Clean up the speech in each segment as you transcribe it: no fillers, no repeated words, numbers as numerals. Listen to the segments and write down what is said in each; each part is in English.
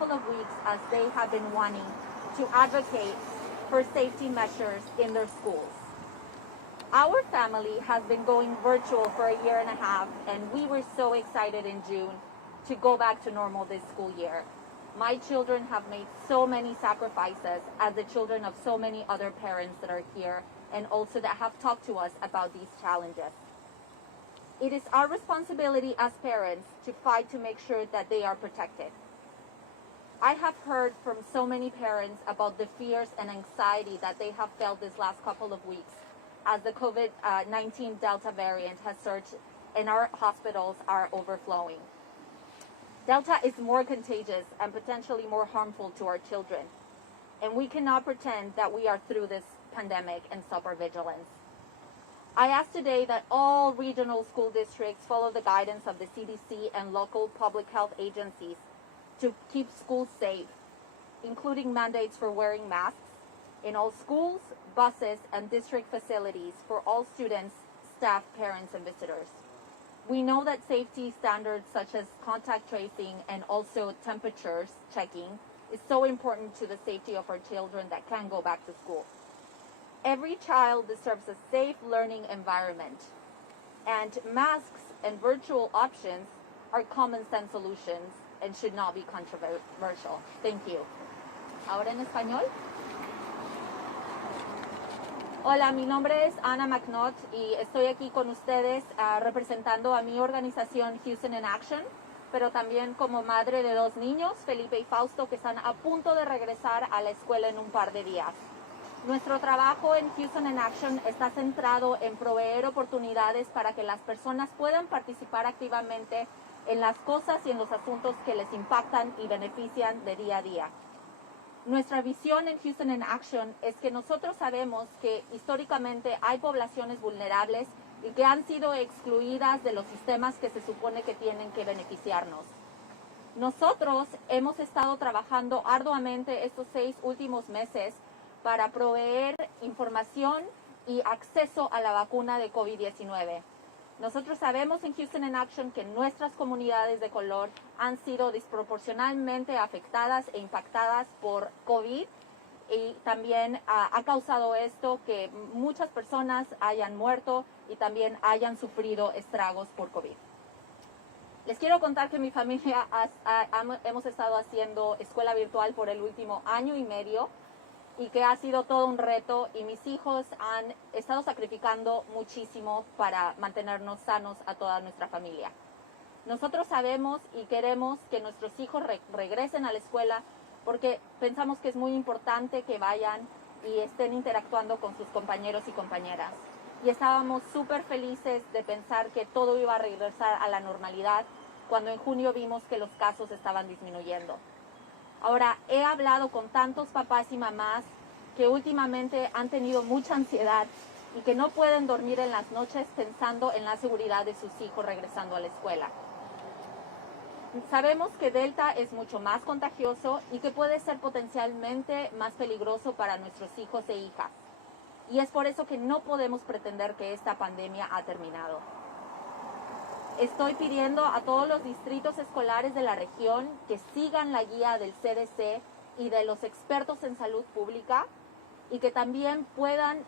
couple of weeks as they have been wanting to advocate for safety measures in their schools. Our family has been going virtual for a year and a half, and we were so excited in June to go back to normal this school year. My children have made so many sacrifices as the children of so many other parents that are here and also that have talked to us about these challenges. It is our responsibility as parents to fight to make sure that they are protected. I have heard from so many parents about the fears and anxiety that they have felt this last couple of weeks as the COVID-19 Delta variant has surged and our hospitals are overflowing. Delta is more contagious and potentially more harmful to our children, and we cannot pretend that we are through this pandemic and stop our vigilance. I ask today that all regional school districts follow the guidance of the CDC and local public health agencies to keep schools safe, including mandates for wearing masks in all schools, buses, and district facilities for all students, staff, parents, and visitors. We know that safety standards such as contact tracing and also temperatures checking is so important to the safety of our children that can go back to school. Every child deserves a safe learning environment, and masks and virtual options are common sense solutions and should not be controversial. Thank you. Ahora en español. Hola, mi nombre es Ana McNaught y estoy aquí con ustedes representando a mi organización Houston in Action, pero también como madre de dos niños, Felipe y Fausto, que están a punto de regresar a la escuela en un par de días. Nuestro trabajo en Houston in Action está centrado en proveer oportunidades para que las personas puedan participar activamente en las cosas y en los asuntos que les impactan y benefician de día a día. Nuestra visión en Houston in Action es que nosotros sabemos que históricamente hay poblaciones vulnerables y que han sido excluidas de los sistemas que se supone que tienen que beneficiarnos. Nosotros hemos estado trabajando arduamente estos 6 últimos meses para proveer información y acceso a la vacuna de COVID-19. Nosotros sabemos en Houston in Action que nuestras comunidades de color han sido desproporcionalmente afectadas e impactadas por COVID y también ha causado esto que muchas personas hayan muerto y también hayan sufrido estragos por COVID. Les quiero contar que mi familia hemos estado haciendo escuela virtual por el último año y medio y que ha sido todo un reto y mis hijos han estado sacrificando muchísimo para mantenernos sanos a toda nuestra familia. Nosotros sabemos y queremos que nuestros hijos regresen a la escuela porque pensamos que es muy importante que vayan y estén interactuando con sus compañeros y compañeras. Y estábamos súper felices de pensar que todo iba a regresar a la normalidad cuando en junio vimos que los casos estaban disminuyendo. Ahora, he hablado con tantos papás y mamás que últimamente han tenido mucha ansiedad y que no pueden dormir en las noches pensando en la seguridad de sus hijos regresando a la escuela. Sabemos que Delta es mucho más contagioso y que puede ser potencialmente más peligroso para nuestros hijos e hijas. Y es por eso que no podemos pretender que esta pandemia ha terminado. Estoy pidiendo a todos los distritos escolares de la región que sigan la guía del CDC y de los expertos en salud pública y que también puedan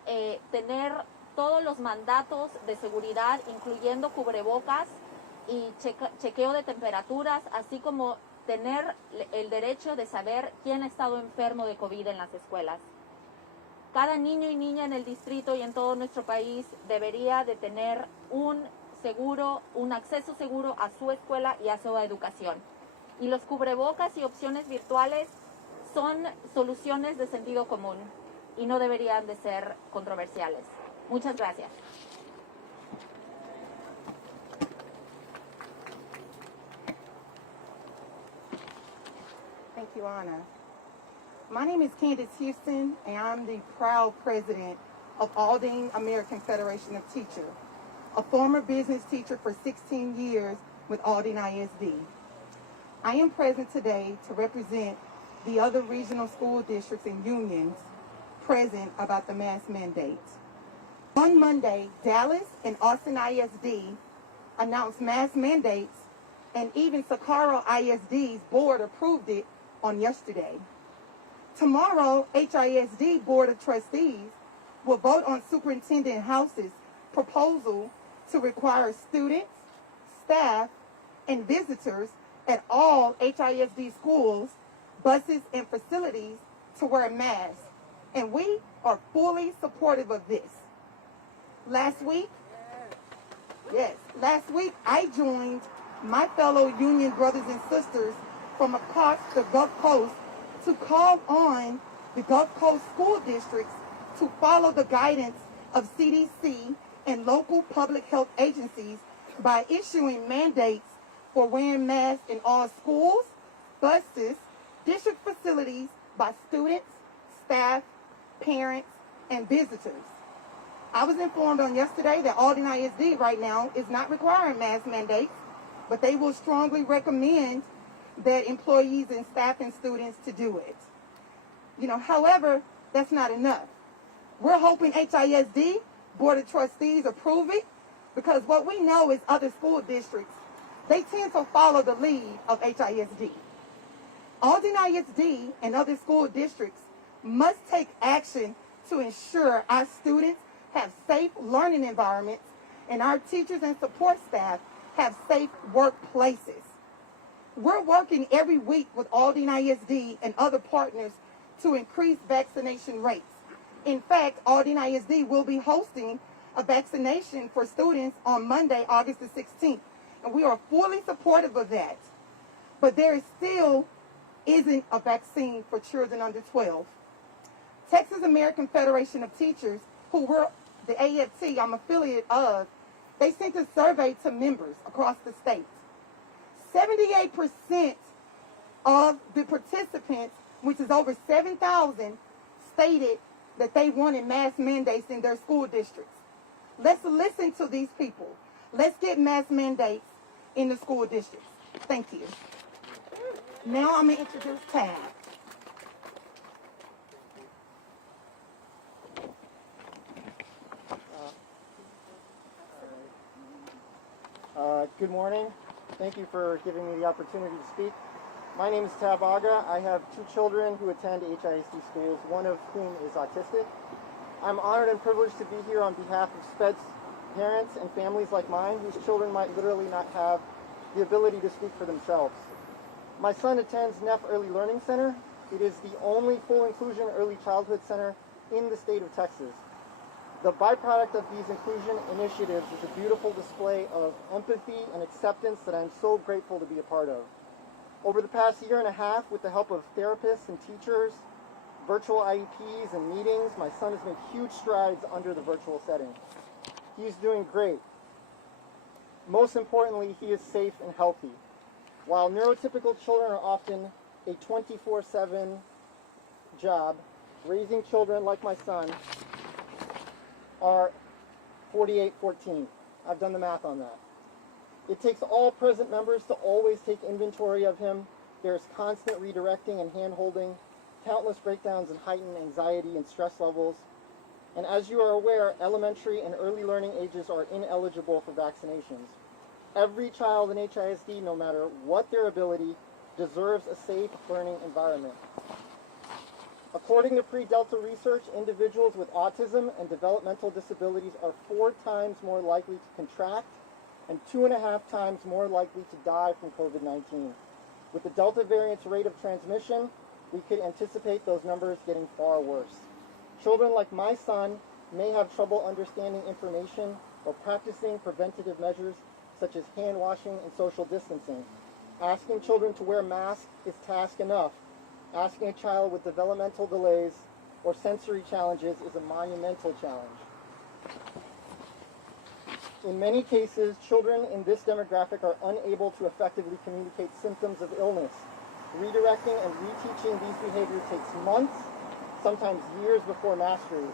tener todos los mandatos de seguridad, incluyendo cubrebocas y chequeo de temperaturas, así como tener el derecho de saber quién ha estado enfermo de COVID en las escuelas. Cada niño y niña en el distrito y en todo nuestro país debería de tener un acceso seguro a su escuela y a su educación. Y los cubrebocas y opciones virtuales son soluciones de sentido común y no deberían de ser controversiales. Muchas gracias. Thank you, Anna. My name is Candace Houston, and I'm the proud president of Aldine American Federation of Teachers, a former business teacher for 16 years with Aldine ISD. I am present today to represent the other regional school districts and unions present about the mask mandates. On Monday, Dallas and Austin ISD announced mask mandates, and even Socorro ISD's board approved it on yesterday. Tomorrow, HISD Board of Trustees will vote on Superintendent House's proposal to require students, staff, and visitors at all HISD schools, buses, and facilities to wear masks, and we are fully supportive of this. Last week, I joined my fellow union brothers and sisters from across the Gulf Coast to call on the Gulf Coast school districts to follow the guidance of CDC and local public health agencies by issuing mandates for wearing masks in all schools, buses, district facilities by students, staff, parents, and visitors. I was informed on yesterday that Aldine ISD right now is not requiring mask mandates, but they will strongly recommend that employees and staff and students to do it. However, that's not enough. We're hoping HISD Board of Trustees approve it, because what we know is other school districts, they tend to follow the lead of HISD. Aldine ISD and other school districts must take action to ensure our students have safe learning environments and our teachers and support staff have safe workplaces. We're working every week with Aldine ISD and other partners to increase vaccination rates. In fact, Aldine ISD will be hosting a vaccination for students on Monday, August the 16th, and we are fully supportive of that. But there still isn't a vaccine for children under 12. Texas American Federation of Teachers, who we're the AFT, I'm affiliate of, they sent a survey to members across the state. 78% of the participants, which is over 7,000, stated that they wanted mask mandates in their school districts. Let's listen to these people. Let's get mask mandates in the school districts. Thank you. Now I'm going to introduce Tab. Good morning. Thank you for giving me the opportunity to speak. My name is Tab Aga. I have two children who attend HISD schools, one of whom is autistic. I'm honored and privileged to be here on behalf of SPED's parents and families like mine, whose children might literally not have the ability to speak for themselves. My son attends Neff Early Learning Center. It is the only full inclusion early childhood center in the state of Texas. The byproduct of these inclusion initiatives is a beautiful display of empathy and acceptance that I'm so grateful to be a part of. Over the past year and a half, with the help of therapists and teachers, virtual IEPs and meetings, my son has made huge strides under the virtual setting. He's doing great. Most importantly, he is safe and healthy. While neurotypical children are often a 24/7 job, raising children like my son are 48/14. I've done the math on that. It takes all present members to always take inventory of him. There's constant redirecting and hand-holding, countless breakdowns in heightened anxiety and stress levels. And as you are aware, elementary and early learning ages are ineligible for vaccinations. Every child in HISD, no matter what their ability, deserves a safe learning environment. According to pre-Delta research, individuals with autism and developmental disabilities are 4 times more likely to contract and 2.5 times more likely to die from COVID-19. With the Delta variant's rate of transmission, we could anticipate those numbers getting far worse. Children like my son may have trouble understanding information or practicing preventative measures such as hand washing and social distancing. Asking children to wear masks is task enough. Asking a child with developmental delays or sensory challenges is a monumental challenge. In many cases, children in this demographic are unable to effectively communicate symptoms of illness. Redirecting and reteaching these behaviors takes months, sometimes years before mastery.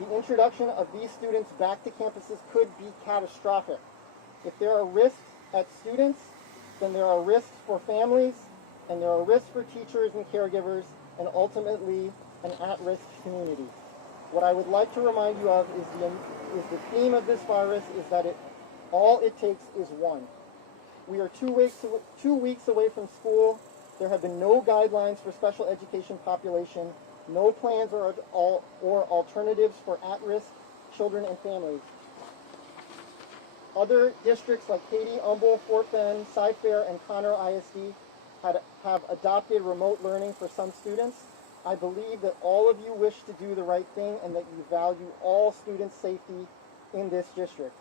The introduction of these students back to campuses could be catastrophic. If there are risks at students, then there are risks for families, and there are risks for teachers and caregivers, and ultimately an at-risk community. What I would like to remind you of is the theme of this virus is that all it takes is one. We are 2 weeks away from school, There have been no guidelines for special education population, no plans or alternatives for at-risk children and families. Other districts like Katy, Humboldt, Fort Bend, Cy-Fair, and Conroe ISD have adopted remote learning for some students. I believe that all of you wish to do the right thing and that you value all students' safety in this district.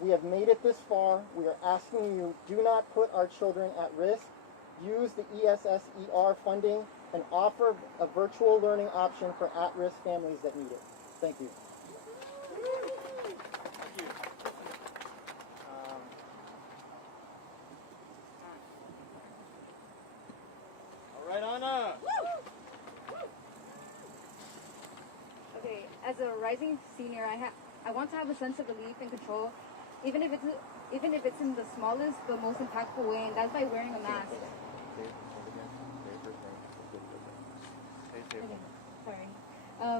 We have made it this far. We are asking you, do not put our children at risk. Use the ESSER funding and offer a virtual learning option for at-risk families that need it. Thank you. All right, Anna. Okay, as a rising senior, I want to have a sense of relief and control, even if it's in the smallest but most impactful way, and that's by wearing a mask. Okay, sorry.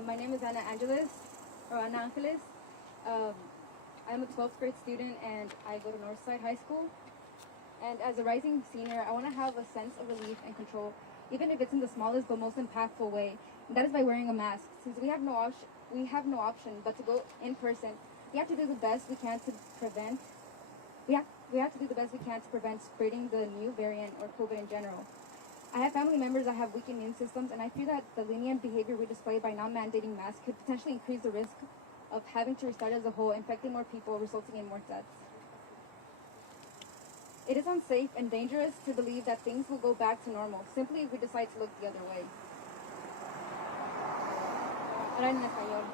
My name is Anna Angeles. I'm a 12th grade student and I go to Northside High School. And as a rising senior, I want to have a sense of relief and control, even if it's in the smallest but most impactful way. And that is by wearing a mask. Since we have no option but to go in person, we have to do the best we can to prevent. We have to do the best we can to prevent spreading the new variant or COVID in general. I have family members that have weak immune systems, and I fear that the lenient behavior we display by not mandating masks could potentially increase the risk of having to restart as a whole, infecting more people, resulting in more deaths. It is unsafe and dangerous to believe that things will go back to normal, simply if we decide to look the other way. Ahora en español.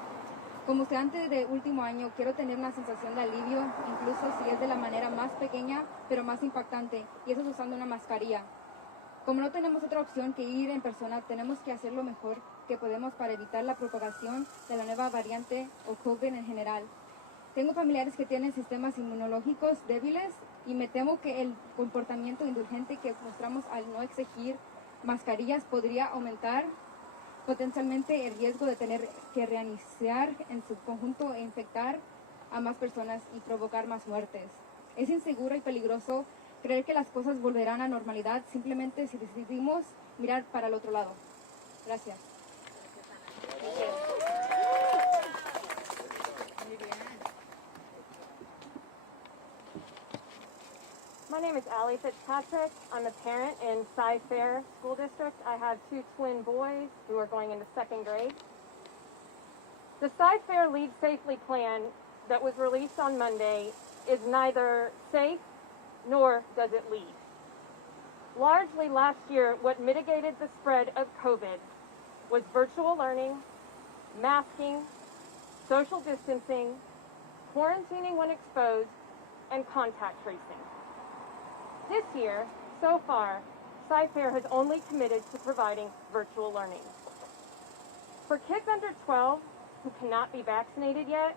Como estudiante de último año, quiero tener una sensación de alivio, incluso si es de la manera más pequeña, pero más impactante, y eso es usando una mascarilla. Como no tenemos otra opción que ir en persona, tenemos que hacer lo mejor que podemos para evitar la propagación de la nueva variante o COVID en general. Tengo familiares que tienen sistemas inmunológicos débiles y me temo que el comportamiento indulgente que mostramos al no exigir mascarillas podría aumentar potencialmente el riesgo de tener que reiniciar en su conjunto e infectar a más personas y provocar más muertes. Es inseguro y peligroso creer que las cosas volverán a normalidad simplemente si decidimos mirar para el otro lado. Gracias. My name is Allie Fitzpatrick. I'm a parent in Cy-Fair School District. I have 2 twin boys who are going into 2nd grade. The Cy-Fair Lead Safely plan that was released on Monday is neither safe nor does it lead. Largely last year, what mitigated the spread of COVID was virtual learning, masking, social distancing, quarantining when exposed, and contact tracing. This year, so far, Cy-Fair has only committed to providing virtual learning. For kids under 12 who cannot be vaccinated yet,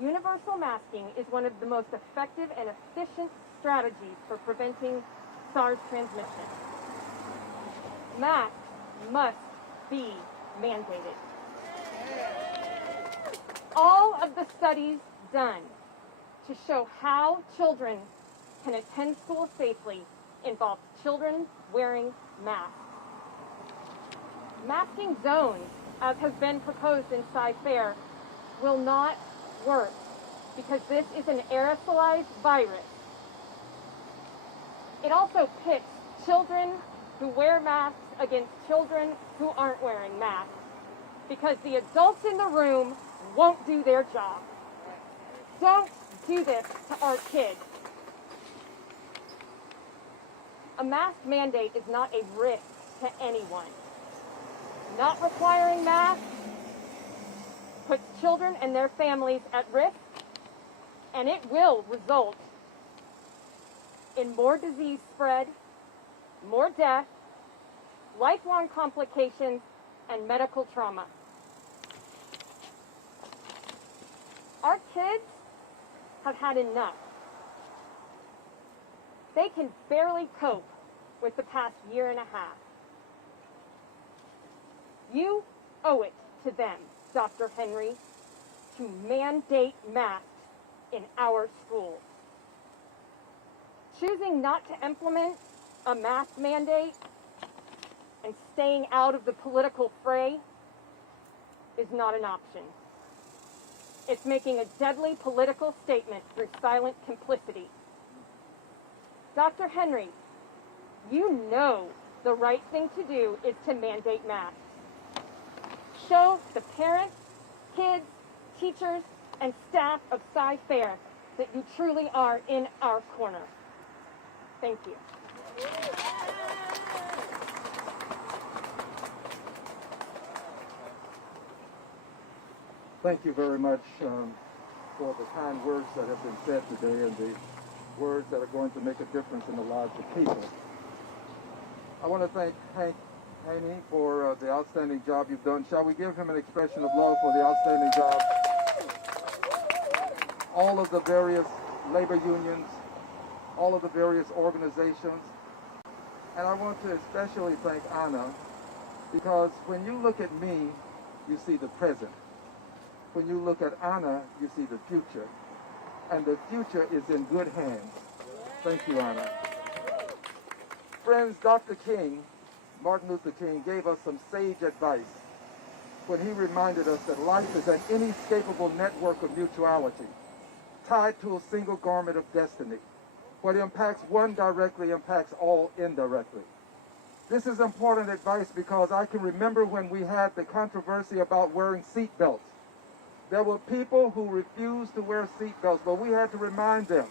universal masking is one of the most effective and efficient strategies for preventing SARS transmission. Masks must be mandated. All of the studies done to show how children can attend school safely involve children wearing masks. Masking zones, as has been proposed in Cy-Fair, will not work because this is an aerosolized virus. It also pits children who wear masks against children who aren't wearing masks because the adults in the room won't do their job. Don't do this to our kids. A mask mandate is not a risk to anyone. Not requiring masks puts children and their families at risk, and it will result in more disease spread, more death, lifelong complications, and medical trauma. Our kids have had enough. They can barely cope with the past year and a half. You owe it to them, Dr. Henry, to mandate masks in our schools. Choosing not to implement a mask mandate and staying out of the political fray is not an option. It's making a deadly political statement through silent complicity. Dr. Henry, you know the right thing to do is to mandate masks. Show the parents, kids, teachers, and staff of Sci-Fair that you truly are in our corner. Thank you. Thank you very much for the kind words that have been said today and the words that are going to make a difference in the lives of people. I want to thank Haney for the outstanding job you've done. Shall we give him an expression of love for the outstanding job? All of the various labor unions, all of the various organizations, and I want to especially thank Anna, because when you look at me, you see the present. When you look at Anna, you see the future. And the future is in good hands. Thank you, Anna. Friends, Dr. King, Martin Luther King, gave us some sage advice when he reminded us that life is an inescapable network of mutuality, tied to a single garment of destiny. What impacts one directly impacts all indirectly. This is important advice because I can remember when we had the controversy about wearing seat belts. There were people who refused to wear seat belts, but we had to remind them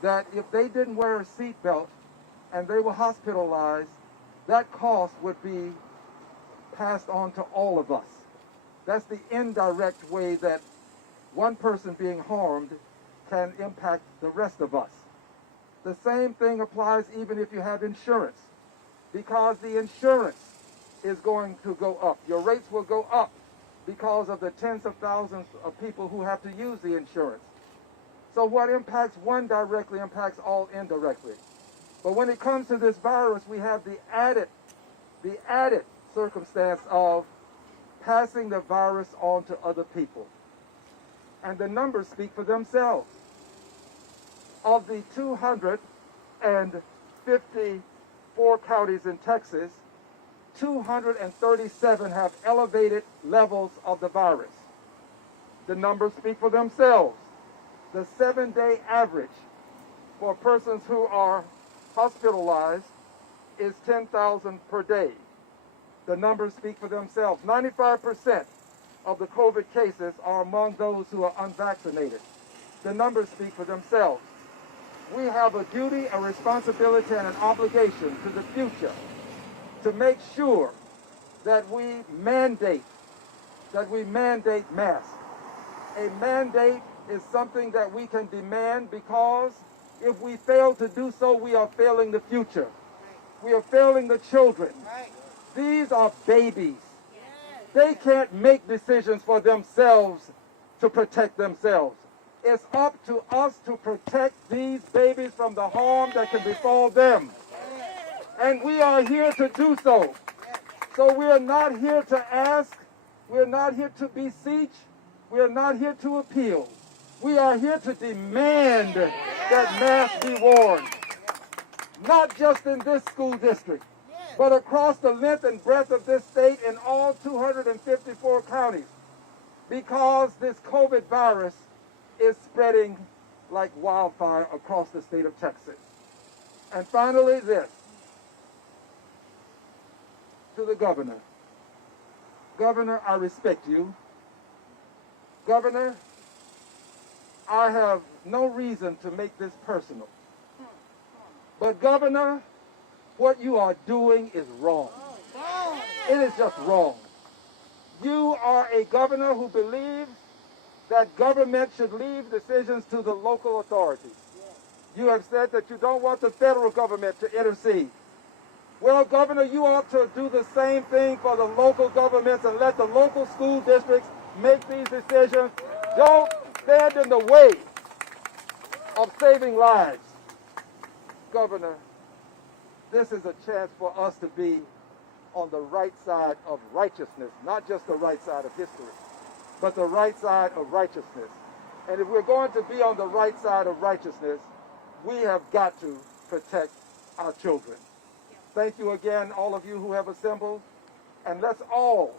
that if they didn't wear a seat belt and they were hospitalized, that cost would be passed on to all of us. That's the indirect way that one person being harmed can impact the rest of us. The same thing applies even if you have insurance, because the insurance is going to go up. Your rates will go up because of the tens of thousands of people who have to use the insurance. So what impacts one directly impacts all indirectly. But when it comes to this virus, we have the added circumstance of passing the virus on to other people. And the numbers speak for themselves. Of the 254 counties in Texas, 237 have elevated levels of the virus. The numbers speak for themselves. The 7-day average for persons who are hospitalized is 10,000 per day. The numbers speak for themselves. 95% of the COVID cases are among those who are unvaccinated. The numbers speak for themselves. We have a duty, a responsibility, and an obligation to the future to make sure that we mandate masks. A mandate is something that we can demand because if we fail to do so, we are failing the future. We are failing the children. These are babies. They can't make decisions for themselves to protect themselves. It's up to us to protect these babies from the harm that can befall them. And we are here to do so. So we are not here to ask. We are not here to beseech. We are not here to appeal. We are here to demand that masks be worn. Not just in this school district, but across the length and breadth of this state in all 254 counties. Because this COVID virus is spreading like wildfire across the state of Texas. And finally, this. To the governor. Governor, I respect you. Governor, I have no reason to make this personal. But Governor, what you are doing is wrong. It is just wrong. You are a governor who believes that government should leave decisions to the local authorities. You have said that you don't want the federal government to intercede. Well, Governor, you ought to do the same thing for the local governments and let the local school districts make these decisions. Don't stand in the way of saving lives. Governor, this is a chance for us to be on the right side of righteousness, not just the right side of history, but the right side of righteousness. And if we're going to be on the right side of righteousness, we have got to protect our children. Thank you again, all of you who have assembled. And let's all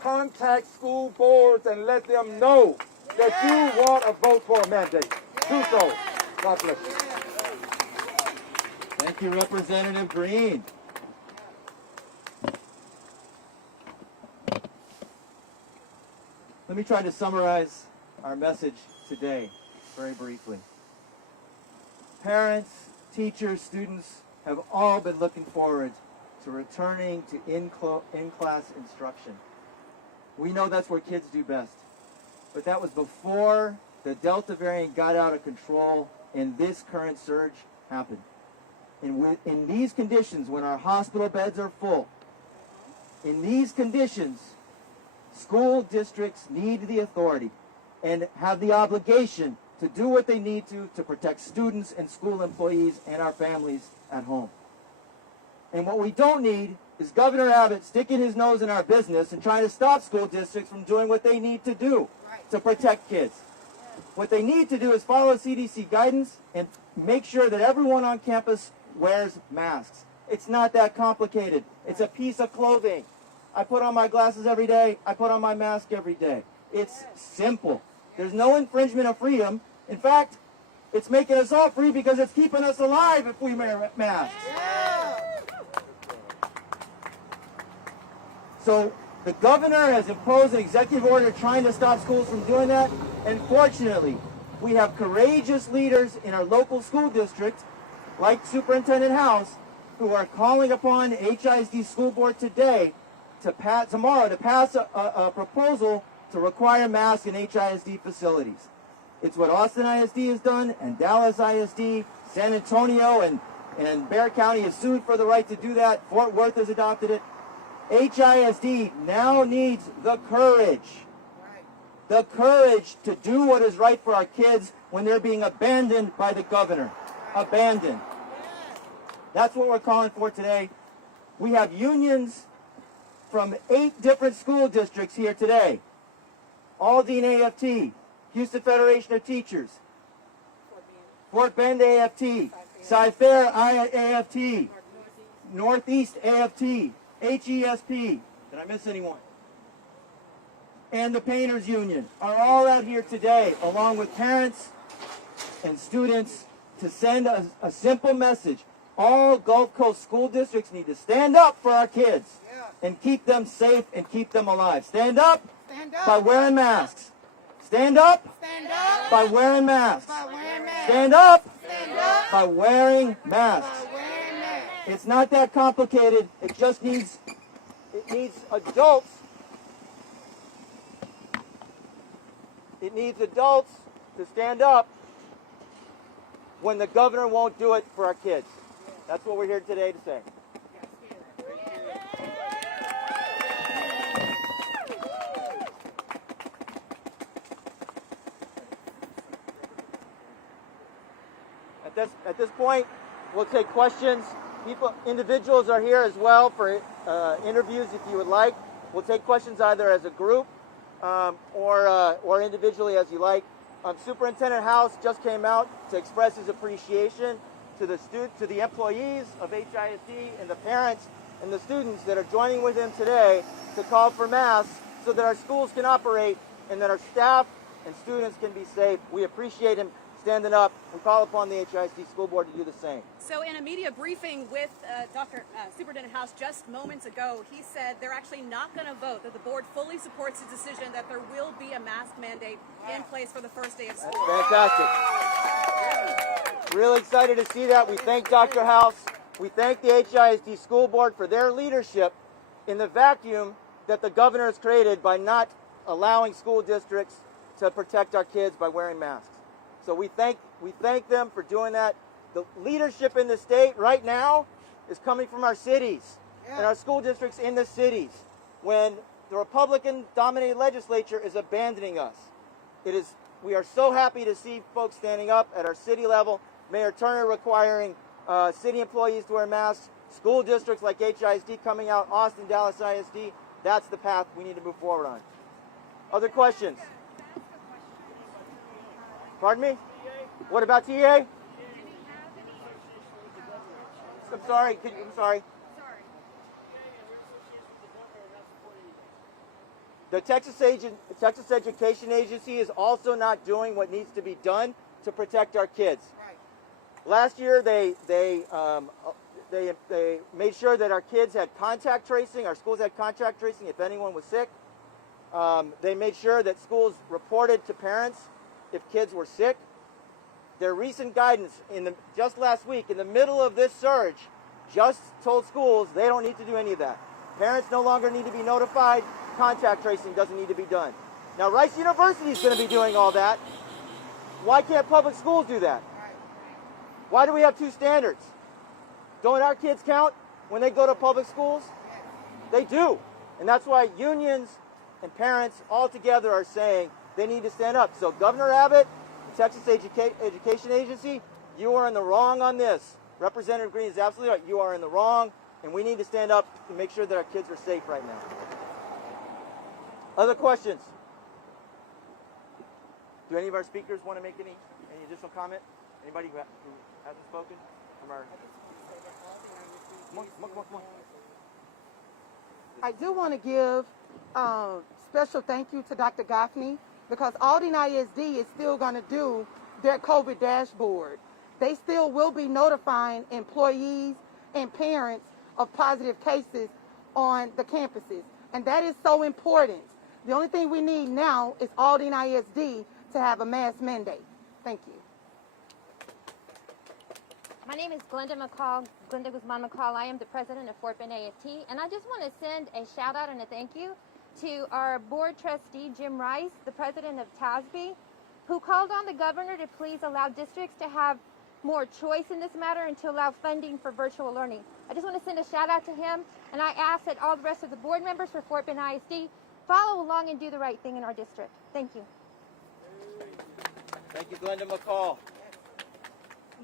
contact school boards and let them know that you want a vote for a mandate. Do so. God bless you. Thank you, Representative Green. Let me try to summarize our message today very briefly. Parents, teachers, students have all been looking forward to returning to in-class instruction. We know that's where kids do best. But that was before the Delta variant got out of control and this current surge happened. And in these conditions, when our hospital beds are full, in these conditions, school districts need the authority and have the obligation to do what they need to protect students and school employees and our families at home. And what we don't need is Governor Abbott sticking his nose in our business and trying to stop school districts from doing what they need to do to protect kids. What they need to do is follow CDC guidance and make sure that everyone on campus wears masks. It's not that complicated. It's a piece of clothing. I put on my glasses every day. I put on my mask every day. It's simple. There's no infringement of freedom. In fact, it's making us all free because it's keeping us alive if we wear masks. So the governor has imposed an executive order trying to stop schools from doing that. And fortunately, we have courageous leaders in our local school district, like Superintendent House, who are calling upon HISD School Board today tomorrow to pass a proposal to require masks in HISD facilities. It's what Austin ISD has done, and Dallas ISD, San Antonio, and Bexar County has sued for the right to do that. Fort Worth has adopted it. HISD now needs the courage to do what is right for our kids when they're being abandoned by the governor. Abandoned. That's what we're calling for today. We have unions from 8 different school districts here today. Aldine AFT, Houston Federation of Teachers, Fort Bend AFT, Cy-Fair AFT, Northeast AFT, HESP, did I miss anyone? And the Painters Union are all out here today, along with parents and students, to send a simple message. All Gulf Coast school districts need to stand up for our kids and keep them safe and keep them alive. Stand up, by wearing masks. Stand up, by wearing masks. Stand up, by wearing masks. It's not that complicated. It just needs adults. It needs adults to stand up when the governor won't do it for our kids. That's what we're here today to say. At this point, we'll take questions. Individuals are here as well for interviews if you would like. We'll take questions either as a group or individually as you like. Superintendent House just came out to express his appreciation to the employees of HISD and the parents and the students that are joining with him today to call for masks so that our schools can operate and that our staff and students can be safe. We appreciate him standing up. We call upon the HISD School Board to do the same. So in a media briefing with Superintendent House just moments ago, he said they're actually not going to vote, that the board fully supports the decision that there will be a mask mandate in place for the first day of school. Fantastic. Really excited to see that. We thank Dr. House. We thank the HISD School Board for their leadership in the vacuum that the governor has created by not allowing school districts to protect our kids by wearing masks. So we thank them for doing that. The leadership in the state right now is coming from our cities and our school districts in the cities when the Republican-dominated legislature is abandoning us. We are so happy to see folks standing up at our city level. Mayor Turner requiring city employees to wear masks. School districts like HISD coming out, Austin, Dallas ISD. That's the path we need to move forward on. Other questions? Pardon me? What about TA? I'm sorry. The Texas Education Agency is also not doing what needs to be done to protect our kids. Last year, they made sure that our kids had contact tracing. Our schools had contact tracing if anyone was sick. They made sure that schools reported to parents if kids were sick. Their recent guidance just last week, in the middle of this surge, just told schools they don't need to do any of that. Parents no longer need to be notified. Contact tracing doesn't need to be done. Now, Rice University is going to be doing all that. Why can't public schools do that? Why do we have two standards? Don't our kids count when they go to public schools? They do. And that's why unions and parents all together are saying they need to stand up. So Governor Abbott, the Texas Education Agency, you are in the wrong on this. Representative Green is absolutely right. You are in the wrong, and we need to stand up to make sure that our kids are safe right now. Other questions? Do any of our speakers want to make any additional comment? Anybody who hasn't spoken from our... Come on. I do want to give special thank you to Dr. Gaffney, because Aldine ISD is still going to do their COVID dashboard. They still will be notifying employees and parents of positive cases on the campuses. And that is so important. The only thing we need now is Aldine ISD to have a mask mandate. Thank you. My name is Glenda Guzman McCall. I am the president of Fort Bend AFT, and I just want to send a shout out and a thank you to our board trustee, Jim Rice, the president of TASB, who called on the governor to please allow districts to have more choice in this matter and to allow funding for virtual learning. I just want to send a shout out to him, and I ask that all the rest of the board members for Fort Bend ISD follow along and do the right thing in our district. Thank you. Thank you, Glenda McCall.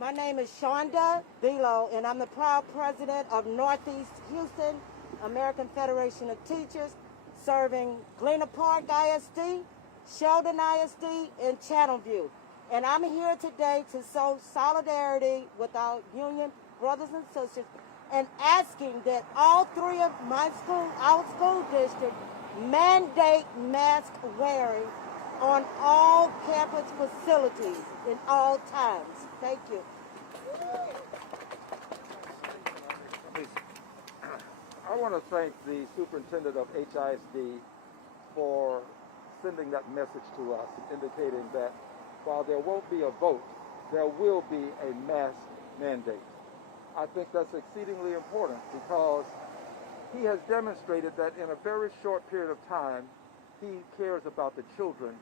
My name is Shonda Bilo, and I'm the proud president of Northeast Houston American Federation of Teachers, serving Galena Park ISD, Sheldon ISD, and Channelview. And I'm here today to show solidarity with our union brothers and sisters and asking that all three of our school districts mandate mask wearing on all campus facilities in all times. Thank you. I want to thank the superintendent of HISD for sending that message to us, indicating that while there won't be a vote, there will be a mask mandate. I think that's exceedingly important because he has demonstrated that in a very short period of time, he cares about the children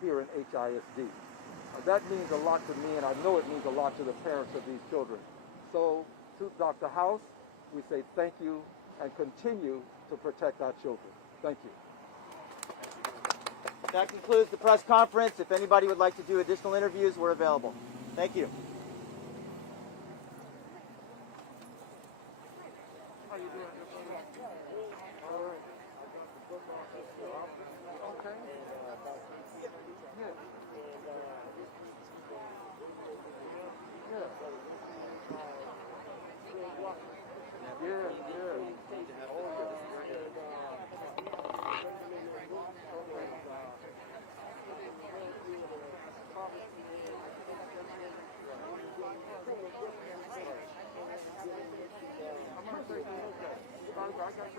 here in HISD. That means a lot to me, and I know it means a lot to the parents of these children. So to Dr. House, we say thank you and continue to protect our children. Thank you. That concludes the press conference. If anybody would like to do additional interviews, we're available. Thank you. How you doing? All right. Okay. Yeah.